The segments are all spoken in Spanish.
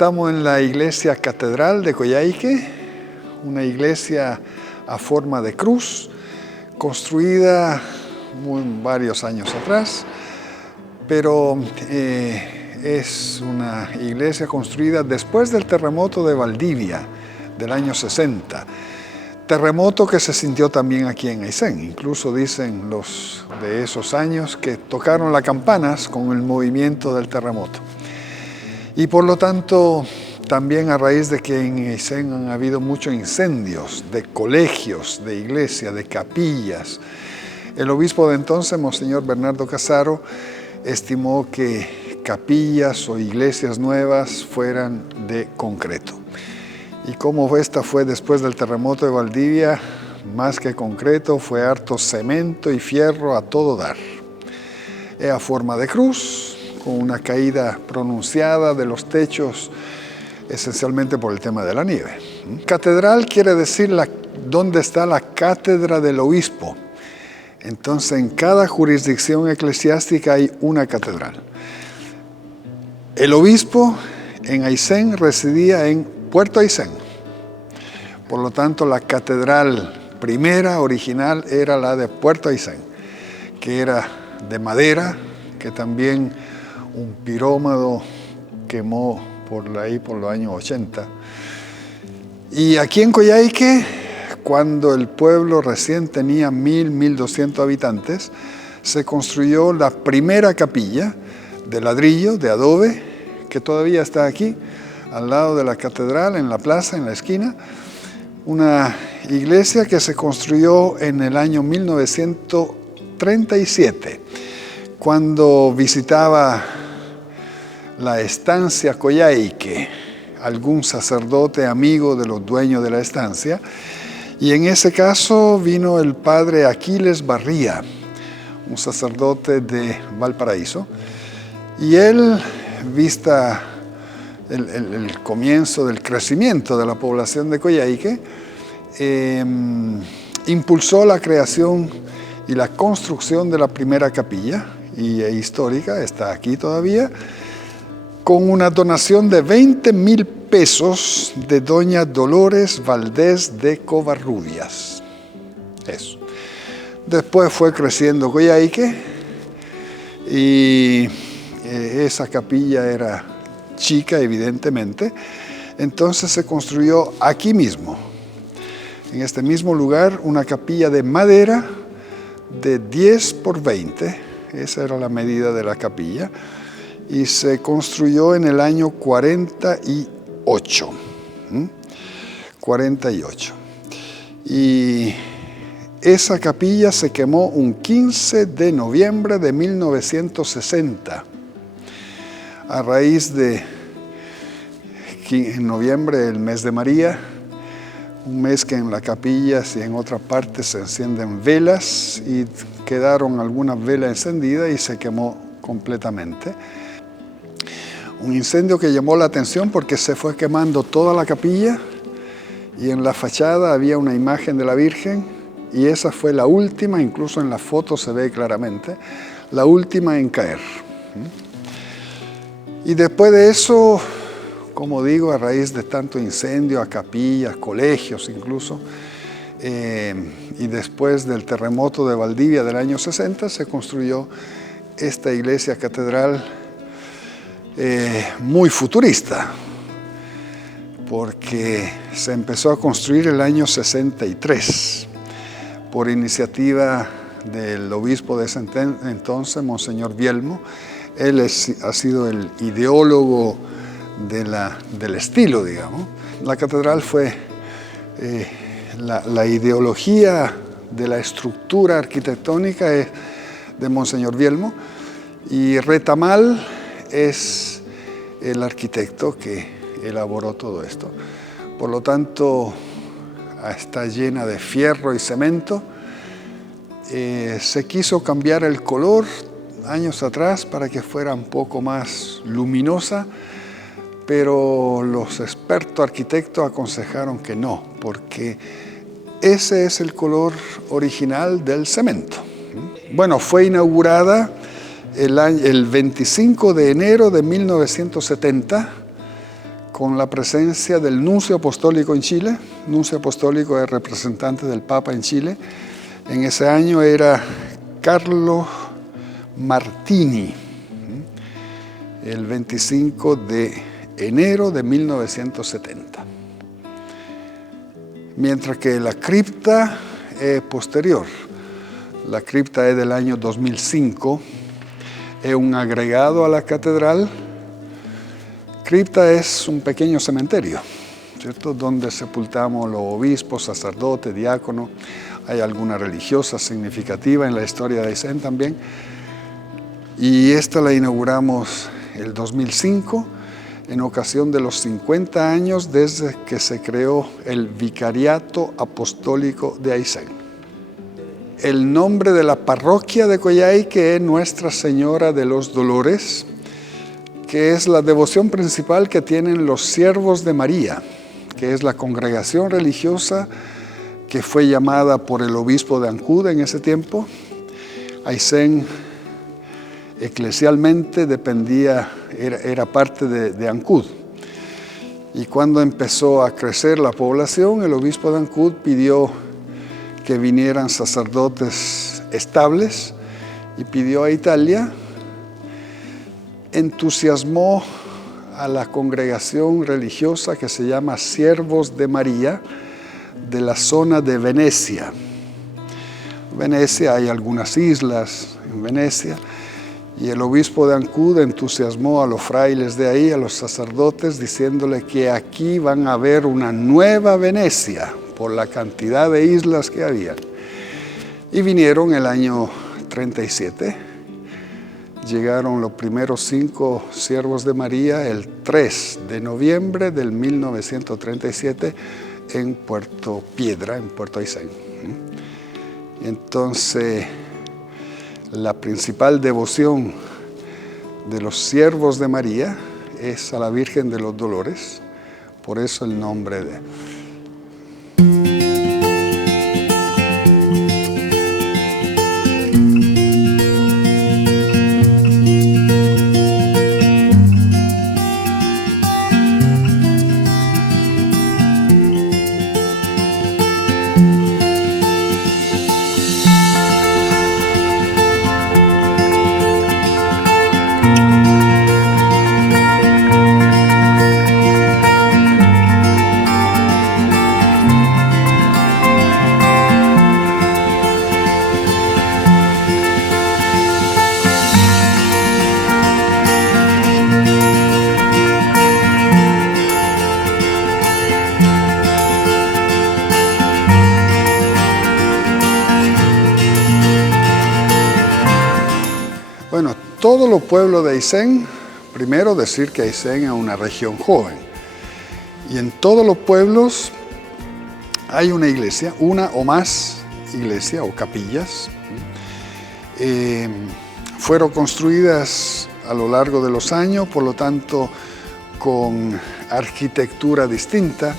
estamos en la iglesia catedral de Coyhaique, una iglesia a forma de cruz, construida varios años atrás, pero es una iglesia construida después del terremoto de Valdivia del año 60. Terremoto que se sintió también aquí en Aysén. Incluso dicen los de esos años que tocaron las campanas con el movimiento del terremoto. Y por lo tanto, también a raíz de que en Aysén han habido muchos incendios de colegios, de iglesias, de capillas, el obispo de entonces, Monseñor Bernardo Casaro, estimó que capillas o iglesias nuevas fueran de concreto. Y como esta fue después del terremoto de Valdivia, más que concreto, fue harto cemento y fierro a todo dar. Es a forma de cruz, con una caída pronunciada de los techos, esencialmente por el tema de la nieve. Catedral quiere decir dónde está la cátedra del obispo. Entonces, en cada jurisdicción eclesiástica hay una catedral. El obispo en Aysén residía en Puerto Aysén. Por lo tanto, la catedral primera, original, era la de Puerto Aysén, que era de madera, que también un pirómano quemó por ahí por los años 80. Y aquí en Coyhaique, cuando el pueblo recién tenía 1.200 habitantes, se construyó la primera capilla de ladrillo, de adobe, que todavía está aquí, al lado de la catedral, en la plaza, en la esquina. Una iglesia que se construyó en el año 1937, cuando visitaba la estancia Coyhaique, algún sacerdote amigo de los dueños de la estancia, y en ese caso vino el padre Aquiles Barría, un sacerdote de Valparaíso, y él, vista el comienzo del crecimiento de la población de Coyhaique, impulsó la creación y la construcción de la primera capilla, y histórica, está aquí todavía, con una donación de 20.000 pesos de doña Dolores Valdés de Covarrubias. Eso. Después fue creciendo Coyhaique y esa capilla era chica, evidentemente. Entonces se construyó aquí mismo, en este mismo lugar, una capilla de madera de 10 por 20. Esa era la medida de la capilla. Y se construyó en el año 48. 48. Y esa capilla se quemó un 15 de noviembre de 1960. A raíz de en noviembre, el mes de María, un mes que en la capilla y en otra parte se encienden velas y quedaron algunas velas encendidas y se quemó completamente. Un incendio que llamó la atención porque se fue quemando toda la capilla y en la fachada había una imagen de la Virgen y esa fue la última, incluso en la foto se ve claramente, la última en caer. Y después de eso, como digo, a raíz de tanto incendio a capillas, colegios incluso, y después del terremoto de Valdivia del año 60, se construyó esta iglesia catedral muy futurista, porque se empezó a construir el año 63 por iniciativa del obispo de ese entonces, Monseñor Vielmo. Él ha sido el ideólogo del estilo, digamos. La catedral fue la ideología de la estructura arquitectónica de Monseñor Vielmo, y Retamal es el arquitecto que elaboró todo esto. Por lo tanto, está llena de fierro y cemento. Se quiso cambiar el color años atrás para que fuera un poco más luminosa, pero los expertos arquitectos aconsejaron que no, porque ese es el color original del cemento. Bueno, fue inaugurada el 25 de enero de 1970 con la presencia del nuncio apostólico en Chile. Nuncio apostólico es representante del Papa en Chile. En ese año era Carlo Martini, el 25 de enero de 1970. Mientras que la cripta es posterior. La cripta es del año 2005, es un agregado a la catedral. Cripta es un pequeño cementerio, ¿cierto?, donde sepultamos los obispos, sacerdotes, diáconos. Hay alguna religiosa significativa en la historia de Aysén también. Y esta la inauguramos el 2005, en ocasión de los 50 años desde que se creó el Vicariato Apostólico de Aysén. El nombre de la parroquia de Coyhaique es Nuestra Señora de los Dolores, que es la devoción principal que tienen los siervos de María, que es la congregación religiosa que fue llamada por el obispo de Ancud en ese tiempo. Aysén eclesialmente dependía, era parte de Ancud. Y cuando empezó a crecer la población, el obispo de Ancud pidió que vinieran sacerdotes estables y pidió a Italia, entusiasmó a la congregación religiosa que se llama Siervos de María de la zona de Venecia. Venecia, hay algunas islas en Venecia, y el obispo de Ancud entusiasmó a los frailes de ahí, a los sacerdotes, diciéndole que aquí van a ver una nueva Venecia por la cantidad de islas que había. Y vinieron el año 37. Llegaron los primeros 5 siervos de María el 3 de noviembre del 1937 en Puerto Piedra, en Puerto Aysén. Entonces, la principal devoción de los siervos de María es a la Virgen de los Dolores, por eso el nombre de... Bueno, todos los pueblos de Aysén, primero decir que Aysén es una región joven. Y en todos los pueblos hay una iglesia, una o más iglesias o capillas. Fueron construidas a lo largo de los años, por lo tanto, con arquitectura distinta.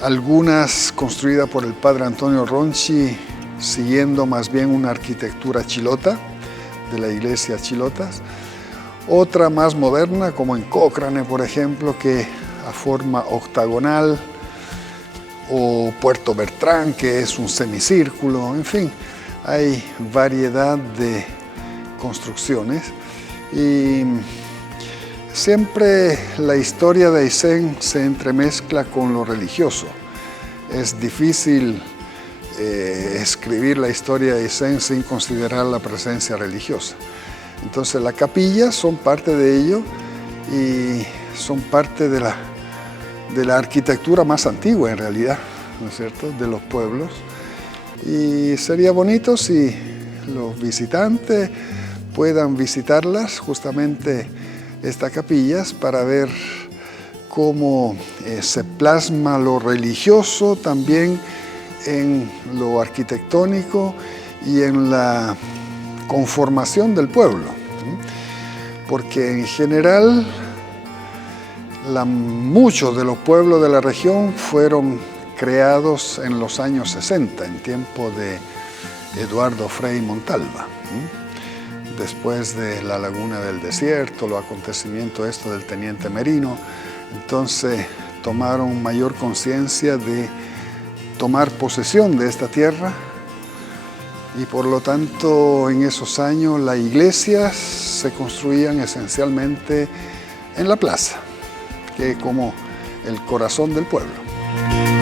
Algunas construidas por el padre Antonio Ronchi, siguiendo más bien una arquitectura chilota, de la iglesia chilotas. Otra más moderna, como en Cochrane, por ejemplo, que a forma octagonal, o Puerto Bertrán, que es un semicírculo. En fin, hay variedad de construcciones. Y siempre la historia de Aysén se entremezcla con lo religioso. Es difícil escribir la historia de Aysén sin considerar la presencia religiosa. Entonces las capillas son parte de ello y son parte de la arquitectura más antigua en realidad, ¿no es cierto?, de los pueblos. Y sería bonito si los visitantes puedan visitarlas, justamente estas capillas, para ver cómo se plasma lo religioso también en lo arquitectónico y en la conformación del pueblo. Porque en general muchos de los pueblos de la región fueron creados en los años 60, en tiempo de Eduardo Frei Montalva. Después de la Laguna del Desierto, los acontecimientos del Teniente Merino, Entonces tomaron mayor conciencia de tomar posesión de esta tierra y por lo tanto en esos años las iglesias se construían esencialmente en la plaza, que es como el corazón del pueblo.